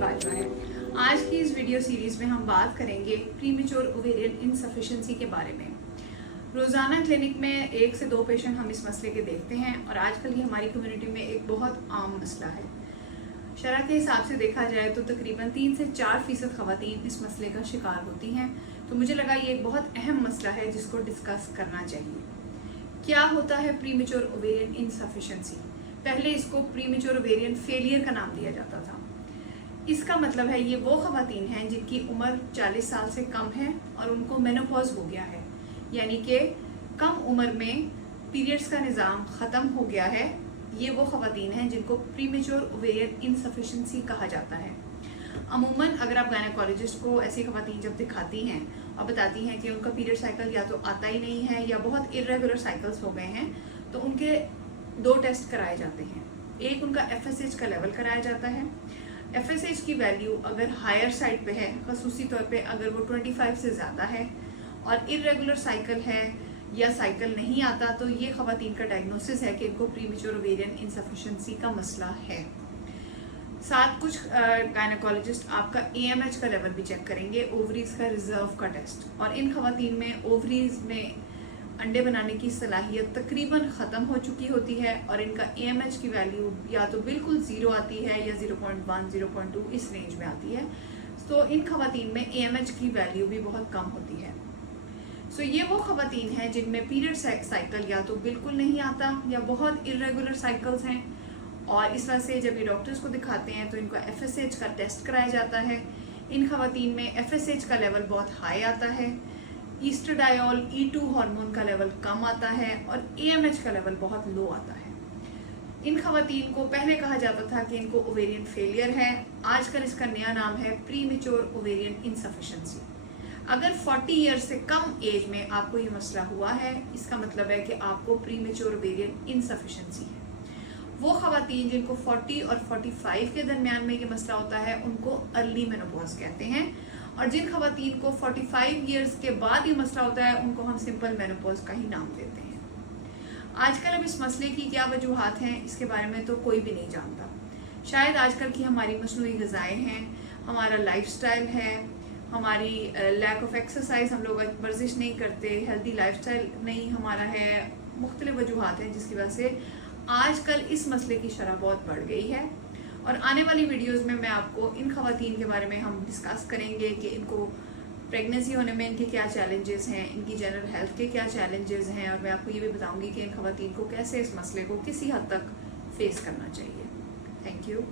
बाजवा है। आज की इस वीडियो सीरीज़ में हम बात करेंगे प्रीमेच्योर ओवेरियन इनसफिशिएंसी के बारे में। रोज़ाना क्लिनिक में 1 से 2 पेशेंट हम इस मसले के देखते हैं और आजकल ये हमारी कम्युनिटी में एक बहुत आम मसला है। शरह के हिसाब से देखा जाए तो तकरीबन 3 से 4% ख़वातीन इस मसले का शिकार होती हैं। तो मुझे लगा ये एक बहुत अहम मसला है जिसको डिस्कस करना चाहिए। क्या होता है प्रीमेच्योर ओवेरियन इनसफिशिएंसी? पहले इसको प्रीमेच्योर ओवेरियन फेलियर का नाम दिया जाता था। इसका मतलब है ये वो ख़वातीन हैं जिनकी उम्र 40 साल से कम है और उनको मेनोपॉज हो गया है, यानी कि कम उम्र में पीरियड्स का निज़ाम ख़त्म हो गया है। ये वो ख़वातीन हैं जिनको प्रीमेच्योर ओवेरियन इनसफिशिएंसी कहा जाता है। अमूमन अगर आप गायनेकोलॉजिस्ट को ऐसी ख़वातीन जब दिखाती हैं और बताती हैं कि उनका पीरियड साइकिल या तो आता ही नहीं है या बहुत इर्रेगुलर साइकिल्स हो गए हैं, तो उनके 2 टेस्ट कराए जाते हैं। एक उनका FSH का लेवल कराया जाता है। FSH की वैल्यू अगर हायर साइड पे है, खसूसी तौर पे अगर वो 25 से ज़्यादा है और इर्रेगुलर साइकिल है या साइकिल नहीं आता, तो ये ख़वातीन का डायग्नोसिस है कि इनको प्रीमेच्योर ओवेरियन इनसफिशिएंसी का मसला है। साथ कुछ गायनेकोलॉजिस्ट आपका AMH का लेवल भी चेक करेंगे, ओवरीज का रिजर्व का टेस्ट। और इन ख़वातीन में ओवरीज में अंडे बनाने की सलाहियत तकरीबन ख़त्म हो चुकी होती है और इनका AMH की वैल्यू या तो बिल्कुल 0 आती है या 0.1 0.2 इस रेंज में आती है। तो इन ख़वातीन में AMH की वैल्यू भी बहुत कम होती है। सो ये वो ख़वातीन हैं जिनमें पीरियड साइकिल या तो बिल्कुल नहीं आता या बहुत इर्रेगुलर साइकिल्स हैं, और इस वजह से जब ये डॉक्टर्स को दिखाते हैं तो इनको FSH का टेस्ट कराया जाता है। इन ख़वातीन में FSH का लेवल बहुत हाई आता है, ईस्ट्राडायोल E2 हार्मोन का लेवल कम आता है और AMH का लेवल बहुत लो आता है। इन ख़वातीन को पहले कहा जाता था कि इनको ओवेरियन फेलियर है, आजकल इसका नया नाम है प्रीमेच्योर ओवेरियन इनसफिशिएंसी। अगर 40 ईयर्स से कम एज में आपको ये मसला हुआ है, इसका मतलब है कि आपको प्रीमेच्योर ओवेरियन इनसफिशिएंसी है। वो ख़वातीन जिनको 40 और 45 के दरमियान में ये मसला होता है उनको अर्ली मेनोपॉज कहते हैं, और जिन ख़वातीन को 45 ईयर्स के बाद ये मसला होता है उनको हम सिंपल मेनोपॉज का ही नाम देते हैं। आजकल अब इस मसले की क्या वजूहात हैं इसके बारे में तो कोई भी नहीं जानता। शायद आजकल की हमारी मसनूई ग़िज़ाएँ हैं, हमारा लाइफस्टाइल है, हमारी लैक ऑफ एक्सरसाइज, हम लोग वर्जिश नहीं करते, हेल्दी लाइफस्टाइल नहीं हमारा है, मुख्तलिफ वजूहात हैं जिसकी वजह से आजकल इस मसले की शरह बहुत बढ़ गई है। और आने वाली वीडियोस में मैं आपको इन ख़वातीन के बारे में हम डिस्कस करेंगे कि इनको प्रेगनेंसी होने में इनके क्या चैलेंजेस हैं, इनकी जनरल हेल्थ के क्या चैलेंजेस हैं, और मैं आपको ये भी बताऊंगी कि इन ख़वातीन को कैसे इस मसले को किसी हद तक फेस करना चाहिए। Thank you.